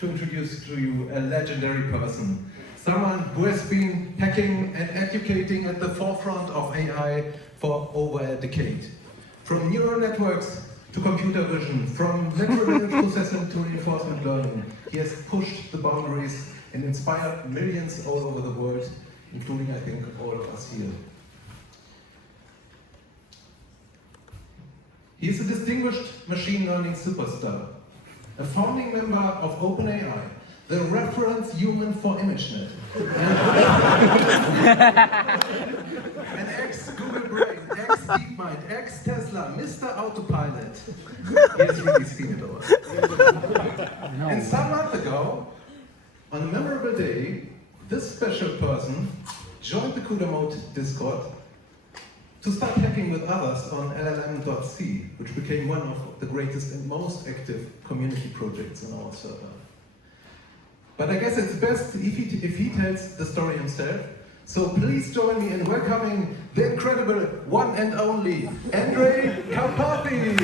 to introduce to you a legendary person. Someone who has been hacking and educating at the forefront of AI for over a decade. From neural networks to computer vision, from natural language processing to reinforcement learning, he has pushed the boundaries and inspired millions all over the world, including, I think, all of us here. He is a distinguished machine learning superstar, a founding member of OpenAI, the reference human for ImageNet, an ex-Google Brain, ex-DeepMind, ex-Tesla, Mr. Autopilot. He has really seen it all. And some month ago, on a memorable day, this special person joined the CUDA mode Discord to start hacking with others on llm.c, which became one of the greatest and most active community projects on our server. But I guess it's best if he tells the story himself. So please join me in welcoming the incredible one and only Andrej Karpathy.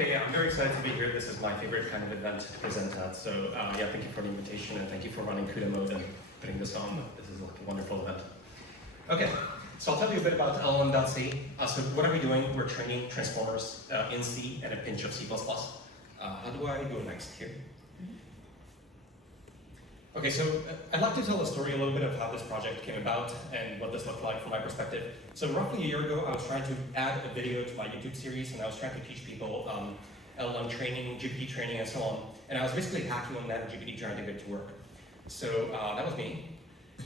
I'm very excited to be here. This is my favorite kind of event to present at. So yeah, thank you for the invitation and thank you for running CUDA mode and putting this on. This is like a wonderful event. Okay, so I'll tell you a bit about llm.c. So what are we doing? We're training transformers in C and a pinch of C++. How do I go next here? Okay, so I'd like to tell a story a little bit of how this project came about and what this looked like from my perspective. So roughly a year ago, I was trying to add a video to my YouTube series, and I was trying to teach people LLM training, GPT training, and so on. And I was basically hacking on that GPT trying to get it to work. So that was me.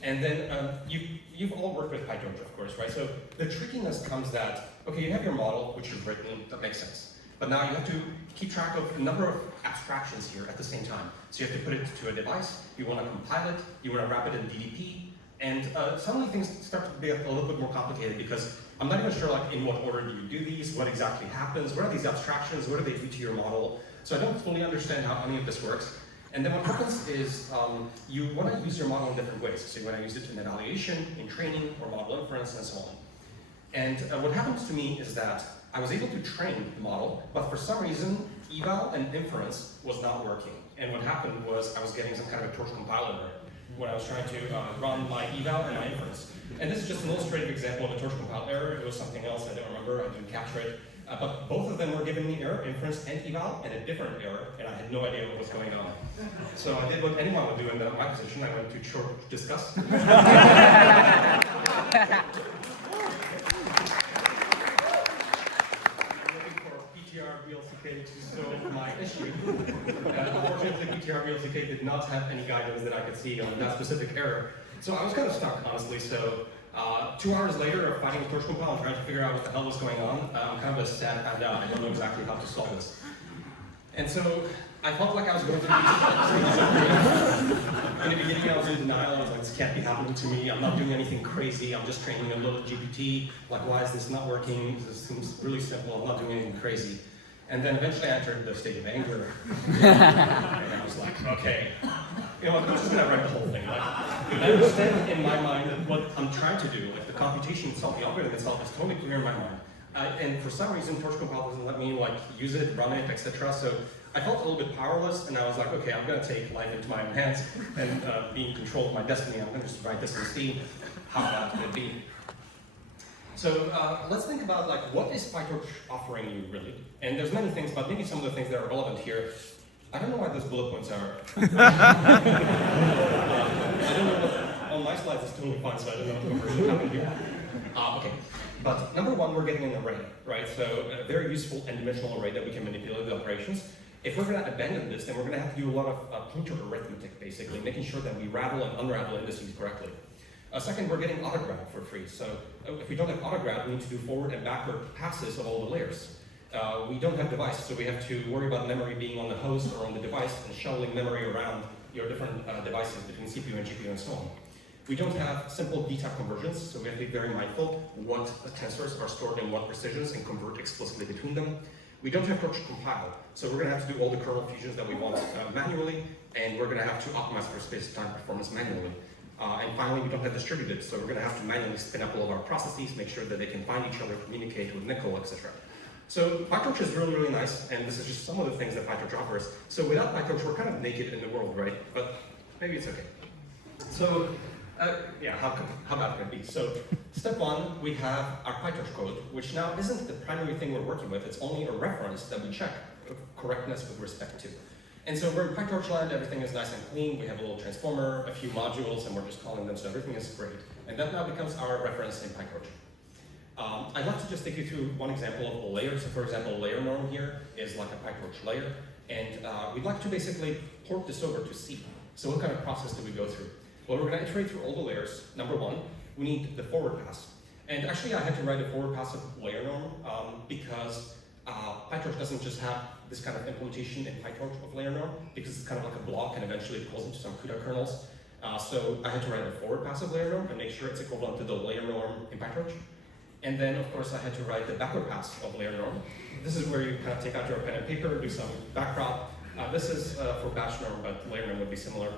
And then you've all worked with PyTorch, of course, right? So the trickiness comes that, okay, you have your model, which you've written, that makes sense. But now you have to keep track of a number of abstractions here at the same time. So you have to put it to a device, you want to compile it, you want to wrap it in DDP, and suddenly things start to be a little bit more complicated because I'm not even sure like in what order do you do these, what exactly happens, what are these abstractions, what do they do to your model? So I don't fully understand how any of this works. And then what happens is you want to use your model in different ways. So you want to use it in evaluation, in training, or model inference, and so on. And what happens to me is that I was able to train the model, but for some reason, eval and inference was not working. And what happened was I was getting some kind of a torch compiler error when I was trying to run my eval and my inference. And this is just an illustrative example of a torch compiler error. It was something else, I don't remember, I didn't capture it. But both of them were giving me error, inference and eval, and a different error, and I had no idea what was going on. So I did what anyone would do in my position. I went to short discuss. To solve my issue. Unfortunately, PTR-VLCK did not have any guidance that I could see on that specific error. So I was kind of stuck, honestly. So 2 hours later of fighting with torch compile and trying to figure out what the hell was going on, I'm kind of a sad and I don't know exactly how to solve this. And so I felt like I was going to be in the beginning I was in denial. I was like, this can't be happening to me. I'm not doing anything crazy. I'm just training a little GPT. Like, why is this not working? This seems really simple. I'm not doing anything crazy. And then eventually I entered the state of anger. And I was like, okay, you know what, I'm just gonna write the whole thing. Like, I understand in my mind what I'm trying to do. Like the computation itself, the algorithm itself is totally clear in my mind. And for some reason, torch compile doesn't let me like use it, run it, etc. So I felt a little bit powerless, and I was like, okay, I'm gonna take life into my own hands and be in control of my destiny. I'm gonna just write this in C. How bad could it be? So let's think about like what is PyTorch offering you really? And there's many things, but maybe some of the things that are relevant here. I don't know why those bullet points are. I don't know what, on my slides it's totally fine, so I don't know what conversion happened here. Okay, but number one, we're getting an array, right? So a very useful n-dimensional array that we can manipulate the operations. If we're going to abandon this, then we're going to have to do a lot of pointer arithmetic, basically, making sure that we ravel and unravel indices correctly. Second, we're getting autograph for free. So if we don't have autograph, we need to do forward and backward passes of all the layers. We don't have device, so we have to worry about memory being on the host or on the device and shuttling memory around your different devices between CPU and GPU and so on. We don't have simple D-type conversions, so we have to be very mindful what tensors are stored in what precisions and convert explicitly between them. We don't have to compile, so we're going to have to do all the kernel fusions that we want manually, and we're going to have to optimize for space-time performance manually. And finally, we don't have distributed, so we're going to have to manually spin up all of our processes, make sure that they can find each other, communicate with Nickel, etc. So PyTorch is really, really nice, and this is just some of the things that PyTorch offers. So without PyTorch, we're kind of naked in the world, right? But maybe it's okay. So yeah, how bad could it be? So step one, we have our PyTorch code, which now isn't the primary thing we're working with. It's only a reference that we check correctness with respect to. And so we're in PyTorch land, everything is nice and clean. We have a little transformer, a few modules, and we're just calling them, so everything is great. And that now becomes our reference in PyTorch. I'd like to just take you through one example of a layer. So for example, layer norm here is like a PyTorch layer. And we'd like to basically port this over to C. So what kind of process do we go through? Well, we're going to iterate through all the layers. Number one, we need the forward pass. And actually, I had to write a forward pass of layer norm because PyTorch doesn't just have this kind of implementation in PyTorch of layer norm, because it's kind of like a block and eventually it calls into some CUDA kernels. So I had to write a forward pass of layer norm and make sure it's equivalent to the layer norm in PyTorch. And then, of course, I had to write the backward pass of layer norm. This is where you kind of take out your pen and paper, do some backprop. This is for batch norm, but layer norm would be similar.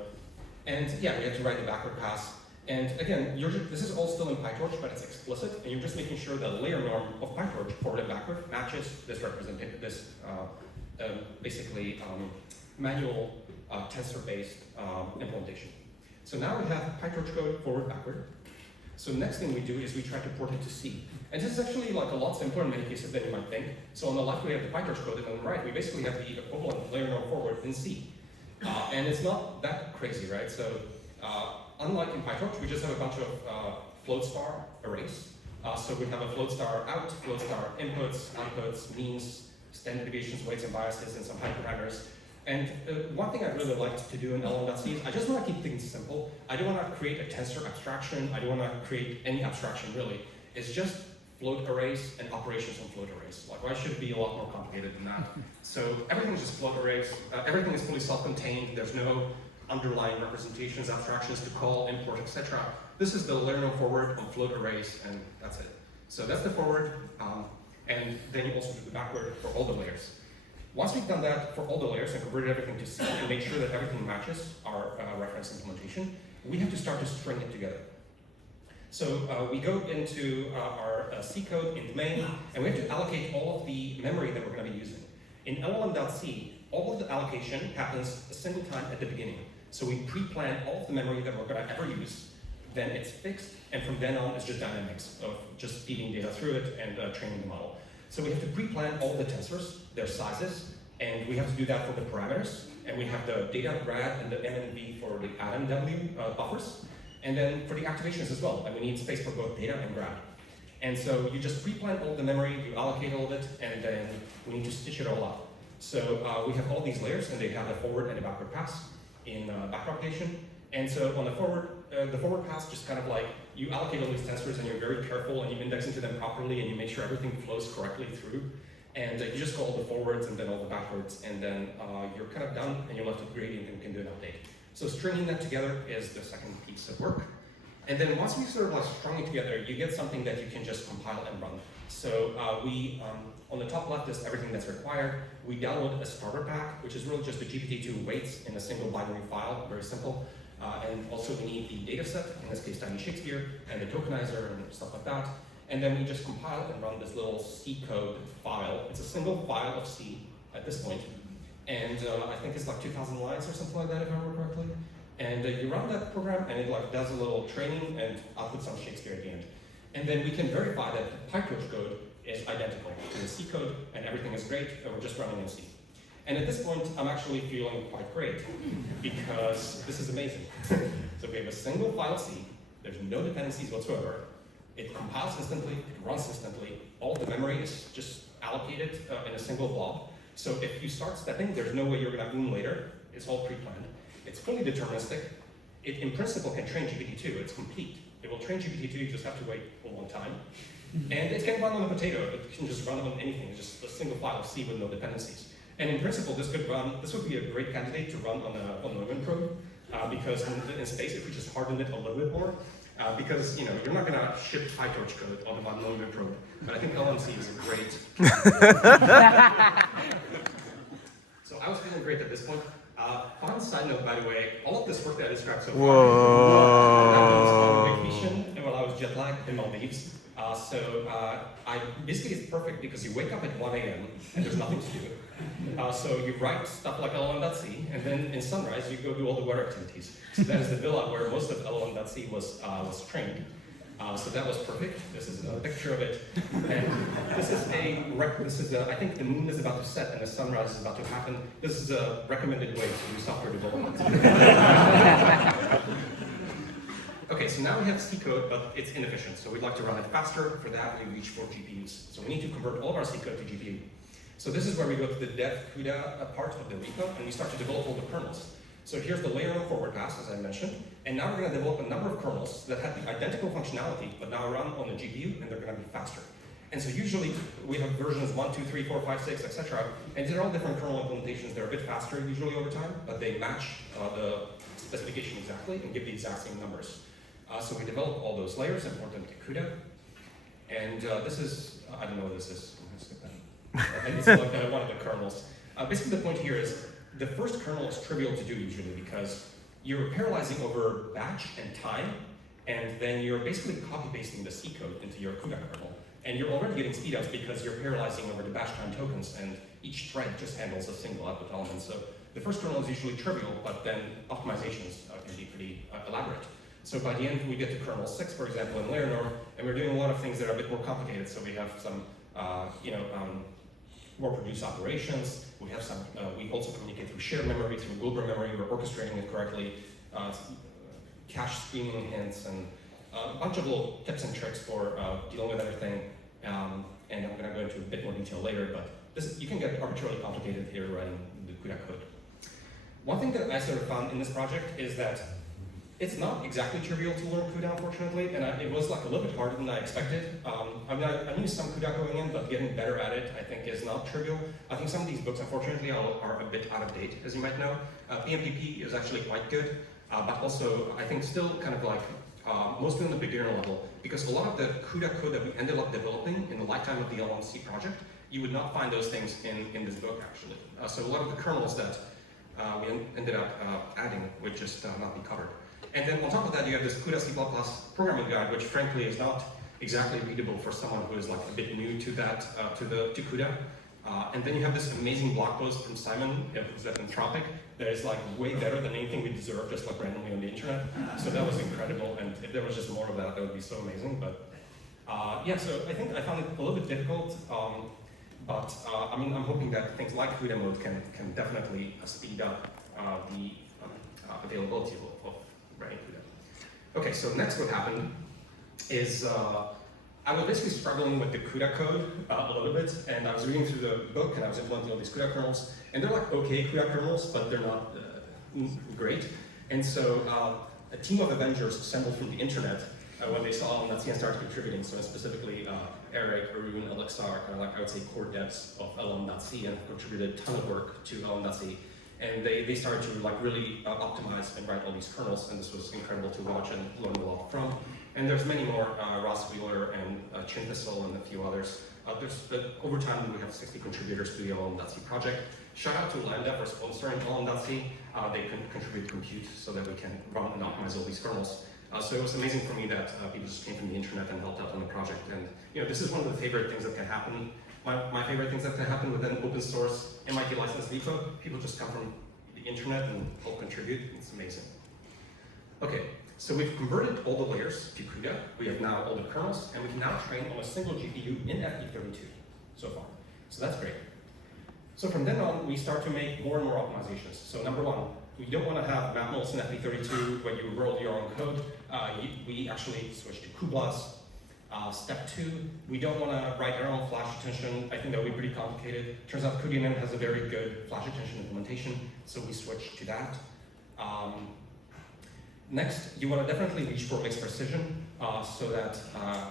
And yeah, we had to write the backward pass. And again, this is all still in PyTorch, but it's explicit, and you're just making sure that layer norm of PyTorch forward and backward matches this representation, this basically manual tensor-based implementation. So now we have PyTorch code forward backward. So the next thing we do is we try to port it to C. And this is actually like a lot simpler in many cases than you might think. So on the left we have the PyTorch code, and on the right we basically have the equivalent layer norm forward in C. And it's not that crazy, right? So unlike in PyTorch, we just have a bunch of float star arrays. So we have a float star out, float star inputs, outputs, means, standard deviations, weights and biases, and some hyperparameters. And one thing I'd really liked to do in llm.c is I just want to keep things simple. I don't want to create a tensor abstraction. I don't want to create any abstraction, really. It's just float arrays and operations on float arrays. Like, why should it be a lot more complicated than that? So everything is just float arrays. Everything is fully self-contained. There's no underlying representations, abstractions to call, import, etc. This is the layer norm forward on float arrays, and that's it. So that's the forward, and then you also do the backward for all the layers. Once we've done that for all the layers and converted everything to C and make sure that everything matches our reference implementation, we have to start to string it together. So we go into our C code in the main, and we have to allocate all of the memory that we're going to be using. In llm.c, all of the allocation happens a single time at the beginning. So we pre-plan all of the memory that we're going to ever use, then it's fixed, and from then on it's just dynamics of just feeding data through it and training the model. So we have to pre-plan all the tensors, their sizes, and we have to do that for the parameters, and we have the data grad and the M and V for the atom W buffers, and then for the activations as well, and we need space for both data and grad. And so you just pre-plan all the memory, you allocate all of it, and then we need to stitch it all up. So we have all these layers, and they have a forward and a backward pass in backpropagation. And so on the forward pass, just kind of like you allocate all these tensors, and you're very careful, and you index into them properly, and you make sure everything flows correctly through. And you just call all the forwards and then all the backwards, and then you're kind of done, and you're left with gradient and can do an update. So stringing that together is the second piece of work. And then once we sort of like strung it together, you get something that you can just compile and run. So on the top left is everything that's required. We download a starter pack, which is really just the GPT-2 weights in a single binary file, very simple. And also we need the data set, in this case Tiny Shakespeare, and the tokenizer and stuff like that. And then we just compile and run this little C code file. It's a single file of C at this point. And I think it's like 2,000 lines or something like that, if I remember correctly. And you run that program, and it like does a little training and outputs some Shakespeare at the end. And then we can verify that the PyTorch code is identical to the C code, and everything is great, and we're just running in C. And at this point, I'm actually feeling quite great, because this is amazing. So we have a single file C, there's no dependencies whatsoever. It compiles instantly, it runs instantly, all the memory is just allocated in a single blob. So if you start stepping, there's no way you're going to later. It's all pre-planned. It's fully deterministic. It, in principle, can train GPT-2. It's complete. It will train GPT-2. You just have to wait a long time. And it can run on a potato. It can just run on anything. It's just a single file of C with no dependencies. And in principle, this would be a great candidate to run on a Neumann probe, because in space, if we just harden it a little bit more, because you're not going to ship PyTorch code on the 1 millimeter probe, but I think llmc is a great. So I was feeling great at this point. Fun side note, by the way, all of this work that I described so far, I was on vacation while I was jet lagged in Maldives. Basically it's perfect because you wake up at 1 a.m. and there's nothing to do. So you write stuff like llm.c, and then in sunrise you go do all the weather activities. So that is the villa where most of llm.c was trained. So that was perfect. This is a picture of it. And this is I think the moon is about to set and the sunrise is about to happen. This is a recommended way to do software development. Okay, so now we have C code, but it's inefficient. So we'd like to run it faster. For that, we reach for GPUs. So we need to convert all of our C code to GPU. So this is where we go to the dev CUDA part of the repo, and we start to develop all the kernels. So here's the layer on forward pass, as I mentioned, and now we're going to develop a number of kernels that have the identical functionality, but now run on the GPU, and they're going to be faster. And so usually we have versions 1, 2, 3, 4, 5, 6, etc. And they're all different kernel implementations. They're a bit faster usually over time, but they match the specification exactly and give the exact same numbers. So we develop all those layers and port them to CUDA. And this is, I don't know what this is. I'm going to skip that. It's like one of the kernels. Basically the point here is the first kernel is trivial to do usually because you're parallelizing over batch and time, and then you're basically copy-pasting the C code into your CUDA kernel. And you're already getting speedups because you're parallelizing over the batch time tokens, and each thread just handles a single output element. So the first kernel is usually trivial, but then optimizations can be pretty elaborate. So by the end, we get to kernel 6, for example, in layer norm, and we're doing a lot of things that are a bit more complicated. So we have some, more produced operations. We have some. We also communicate through shared memory, through Wilbur memory. We're orchestrating it correctly. Cache scheming hints and a bunch of little tips and tricks for dealing with everything. And I'm going to go into a bit more detail later, but you can get arbitrarily complicated here writing the CUDA code. One thing that I sort of found in this project is that it's not exactly trivial to learn CUDA, unfortunately, and it was like a little bit harder than I expected. I knew some CUDA going in, but getting better at it, I think, is not trivial. I think some of these books, unfortunately, are a bit out of date, as you might know. PMPP is actually quite good, but also, I think, still kind of like mostly on the beginner level, because a lot of the CUDA code that we ended up developing in the lifetime of the llmc project, you would not find those things in this book, actually. So a lot of the kernels that we ended up adding would just not be covered. And then on top of that, you have this CUDA C++ programming guide, which frankly is not exactly readable for someone who is like a bit new to that, to CUDA. And then you have this amazing blog post from Simon, who's at Anthropic, that is like way better than anything we deserve, just like randomly on the internet. So that was incredible, and if there was just more of that, that would be so amazing. But yeah, so I think I found it a little bit difficult, but I mean, I'm hoping that things like CUDA mode can definitely speed up the availability of writing CUDA. Okay, so next what happened is I was basically struggling with the CUDA code a little bit, and I was reading through the book and I was implementing all these CUDA kernels, and they're like okay CUDA kernels, but they're not great. And so a team of Avengers assembled from the internet when they saw llmc and started contributing. So specifically Eric, Arun, Alexa are kind of like, I would say, core devs of llm.c and contributed a ton of work to llm.c. And they started to like really optimize and write all these kernels, and this was incredible to watch and learn a lot from. And there's many more, Ross Wheeler and Chin Thistle and a few others. Over time, we have 60 contributors to the llm.c project. Shout out to Lambda for sponsoring llm.c. They can contribute compute so that we can run and optimize all these kernels. So it was amazing for me that people just came from the internet and helped out on the project. And this is one of the favorite things that can happen. My favorite things that can happen with an open source MIT licensed repo. People just come from the internet and help contribute. It's amazing. Okay, so we've converted all the layers to CUDA. We have now all the kernels, and we can now train on a single GPU in FP32 so far. So that's great. So from then on, we start to make more and more optimizations. So number one, we don't want to have map models in FP32 when you roll your own code. We actually switch to cuBLAS. Step 2, we don't want to write our own flash attention. I think that would be pretty complicated. Turns out CUDA has a very good flash attention implementation, so we switch to that. Next, you want to definitely reach for mixed precision so that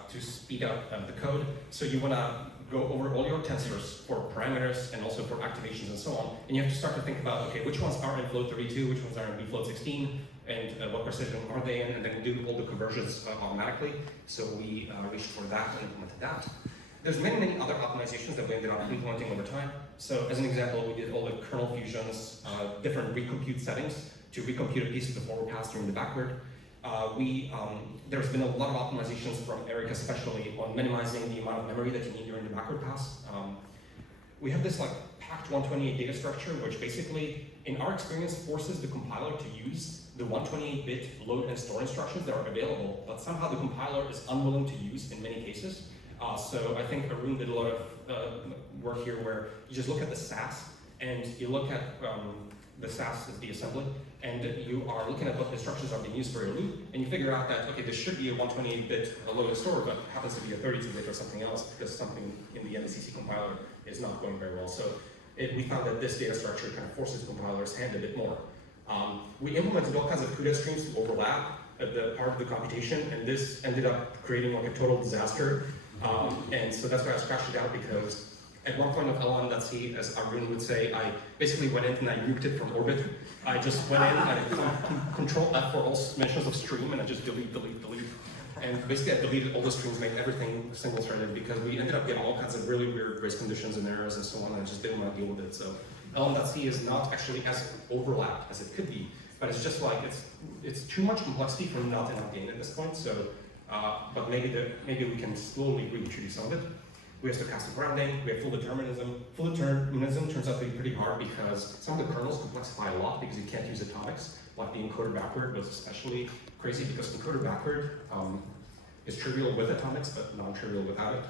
to speed up the code. So you want to go over all your tensors for parameters and also for activations and so on, and you have to start to think about, okay, which ones are in float 32, which ones are in float 16, and what precision are they in, and then do all the conversions automatically. So we reached for that and implemented that. There's many other optimizations that we ended up implementing over time. So as an example, we did all the kernel fusions, different recompute settings to recompute a piece of the forward pass during the backward. There's been a lot of optimizations from Eric, especially on minimizing the amount of memory that you need during the backward pass. We have this like packed 128 data structure, which basically, in our experience, forces the compiler to use the 128-bit load and store instructions that are available, but somehow the compiler is unwilling to use in many cases. So I think Arun did a lot of work here where you just look at the SAS, and you look at the SAS is the assembly, and you are looking at what instructions are being used for your loop, and you figure out that, okay, this should be a 128-bit load and store, but happens to be a 32-bit or something else because something in the MCC compiler is not going very well. So we found that this data structure kind of forces the compiler's hand a bit more. We implemented all kinds of CUDA streams to overlap at the part of the computation, and this ended up creating like a total disaster. And so that's why I scratched it out, because at one point of llm.c, as Arun would say, I basically went in and I nuked it from orbit. I just went in and I Control F for all mentions of stream, and I just delete. And basically I deleted all the streams, made everything single-threaded, because we ended up getting all kinds of really weird race conditions and errors and so on, and I just didn't want to deal with it. So llm.c is not actually as overlapped as it could be, but it's just like, it's too much complexity for not enough gain at this point. So, but maybe we can slowly reintroduce some of it. We have stochastic rounding, we have full determinism. Full determinism turns out to be pretty hard because some of the kernels complexify a lot because you can't use atomics. Like the encoder backward was especially crazy because encoder backward is trivial with atomics, but non-trivial without it.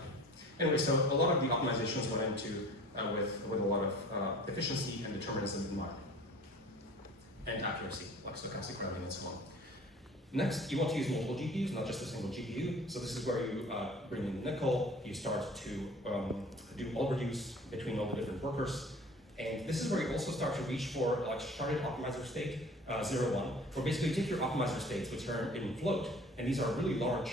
Anyway, so a lot of the optimizations went into with a lot of efficiency and determinism in mind. And accuracy, like stochastic rounding and so on. Next, you want to use multiple GPUs, not just a single GPU. So this is where you bring in the nickel, you start to do all reduce between all the different workers. And this is where you also start to reach for like sharded optimizer state 0, 1, where basically you take your optimizer states, which are in float, and these are really large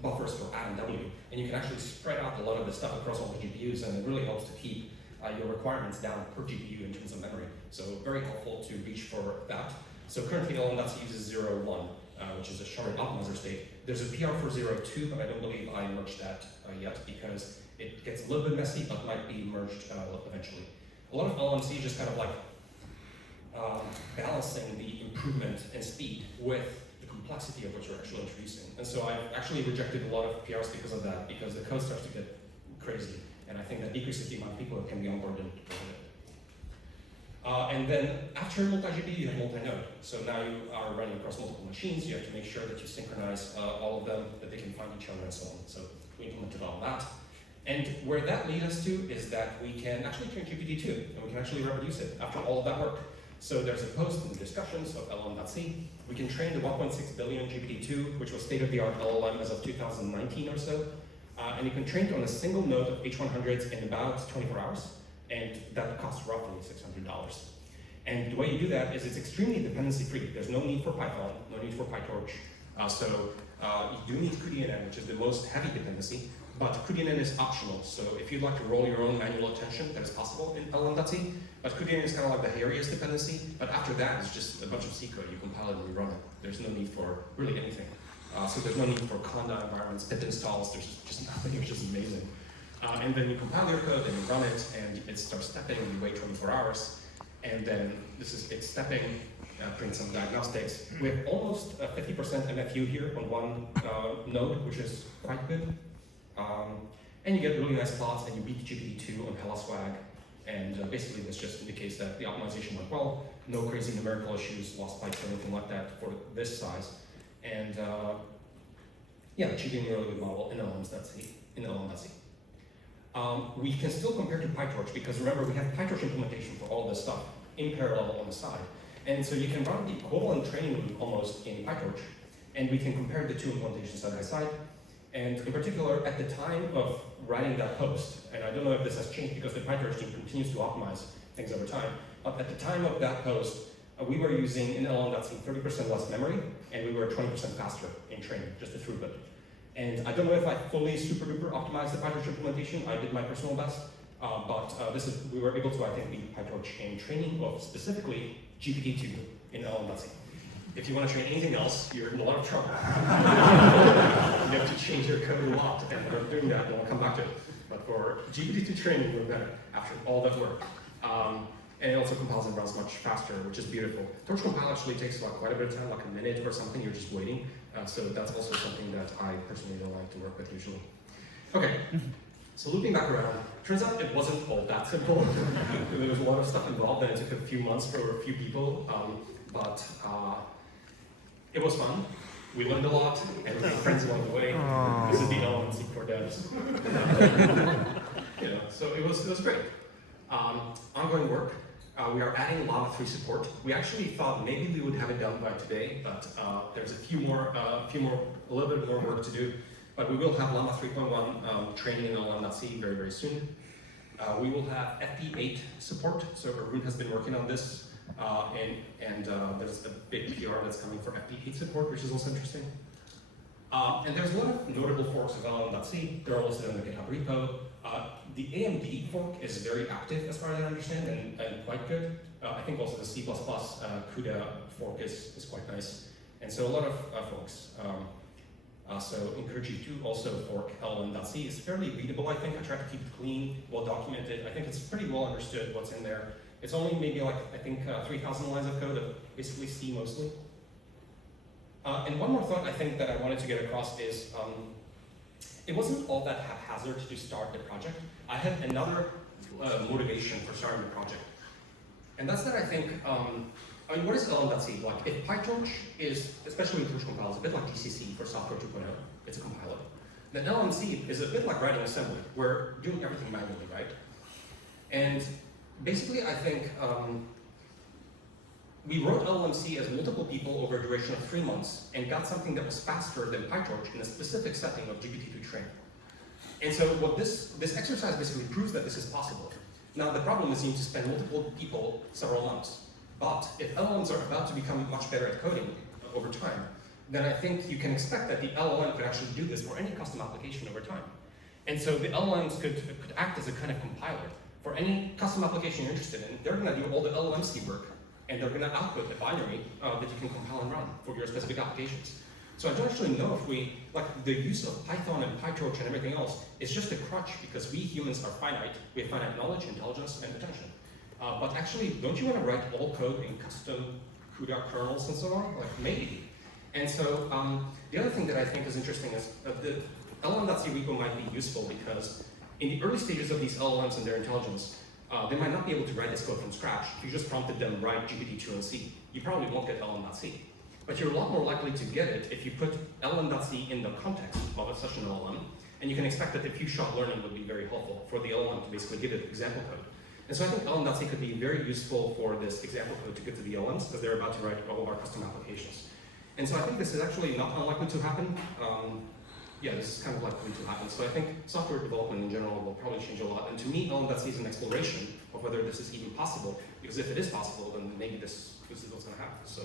buffers for A and W, and you can actually spread out a lot of this stuff across all the GPUs, and it really helps to keep your requirements down per GPU in terms of memory. So very helpful to reach for that. So currently llm.c uses 0, 1. Which is a sharded optimizer state. There's a PR for 0.2, but I don't believe I merged that yet because it gets a little bit messy, but might be merged eventually. A lot of llmc is just kind of like balancing the improvement in speed with the complexity of what you're actually introducing. And so I've actually rejected a lot of PRs because of that, because the code starts to get crazy, and I think that decreases the amount of people that can be onboarded with it. And then after MultiGPU, you have multi-node. So now you are running across multiple machines. You have to make sure that you synchronize all of them, that they can find each other and so on. So we implemented all that. And where that leads us to is that we can actually train GPT-2, and we can actually reproduce it after all of that work. So there's a post in the discussions of llm.c. We can train the 1.6 billion GPT-2, which was state-of-the-art LLM as of 2019 or so. And you can train it on a single node of H100s in about 24 hours. And that costs roughly $600. And the way you do that is it's extremely dependency-free. There's no need for Python, no need for PyTorch. You do need cuDNN, which is the most heavy dependency, but cuDNN is optional. So if you'd like to roll your own manual attention, that is possible in llm.c. But cuDNN is kind of like the hairiest dependency. But after that, it's just a bunch of C code. You compile it and you run it. There's no need for really anything. So there's no need for conda environments, pip installs. There's just nothing, which is amazing. And then you compile your code and you run it, and it starts stepping, and you wait 24 hours. And then it's stepping, prints some diagnostics. We have almost 50% MFU here on one node, which is quite good. And you get really nice plots, and you beat GPT-2 on HellaSwag. And basically this just indicates that the optimization went well, no crazy numerical issues, lost bytes or anything like that for this size. And yeah, achieving a really good model in llm.c. We can still compare to PyTorch because remember we have PyTorch implementation for all this stuff in parallel on the side. And so you can run the equivalent training loop almost in PyTorch, and we can compare the two implementations side by side. And in particular, at the time of writing that post, and I don't know if this has changed because the PyTorch team continues to optimize things over time, but at the time of that post, we were using in llm.c 30% less memory, and we were 20% faster in training, just the throughput. And I don't know if I fully super duper optimized the PyTorch implementation. I did my personal best, but we were able to, I think, beat PyTorch in training of specifically GPT-2 in llm.c. If you want to train anything else, you're in a lot of trouble. You have to change your code a lot, and we're doing that, and I'll come back to it. But for GPT-2 training, we're better after all that work. And it also compiles and runs much faster, which is beautiful. Torch compile actually takes quite a bit of time, like a minute or something. You're just waiting. So that's also something that I personally don't like to work with usually. Okay, so looping back around, turns out it wasn't all that simple. There was a lot of stuff involved, and it took a few months for a few people, but it was fun. We learned a lot, and we made friends along the way. This is the llmc for devs. So it was great. Ongoing work. We are adding Llama 3 support. We actually thought maybe we would have it done by today, but there's a little bit more work to do. But we will have Llama 3.1 training in llm.c very, very soon. We will have FP8 support. So Arun has been working on this, and there's a big PR that's coming for FP8 support, which is also interesting. And there's a lot of notable forks of llm.c. They're all listed in the GitHub repo. The AMD fork is very active, as far as I understand, and quite good. I think also the C++ CUDA fork is quite nice. And so a lot of forks. So encourage you to also fork llm.c. It's fairly readable, I think. I try to keep it clean, well documented. I think it's pretty well understood what's in there. It's only maybe 3,000 lines of code of basically C mostly. And one more thought I think that I wanted to get across is it wasn't all that haphazard to start the project. I had another motivation for starting the project. And that's that I think, what is llm.c? Like, if PyTorch is, especially with Torch compile, is a bit like DCC for software 2.0, it's a compiler. Then llmc is a bit like writing assembly. We're doing everything manually, right? And basically, I think we wrote llmc as multiple people over a duration of 3 months and got something that was faster than PyTorch in a specific setting of GPT-2 training. And so what this exercise basically proves that this is possible. Now the problem is you need to spend multiple people several months. But if LLMs are about to become much better at coding over time, then I think you can expect that the LLM could actually do this for any custom application over time. And so the LLMs could act as a kind of compiler for any custom application you're interested in. They're going to do all the llmc work, and they're going to output a binary that you can compile and run for your specific applications. So I don't actually know if the use of Python and PyTorch and everything else is just a crutch because we humans are finite. We have finite knowledge, intelligence, and attention. But actually, don't you want to write all code in custom CUDA kernels and so on? Maybe. And so the other thing that I think is interesting is the llm.c repo might be useful because in the early stages of these LLMs and their intelligence, they might not be able to write this code from scratch. If you just prompted them write GPT-2 and C, you probably won't get llm.c. But you're a lot more likely to get it if you put llm.c in the context of such an LLM, and you can expect that the few-shot learning would be very helpful for the LLM to basically give it example code. And so I think llm.c could be very useful for this example code to give to the LLMs because they're about to write all of our custom applications. And so I think this is actually not unlikely to happen. This is kind of likely to happen. So I think software development in general will probably change a lot. And to me, llm.c is an exploration of whether this is even possible. Because if it is possible, then maybe this is what's going to happen. So.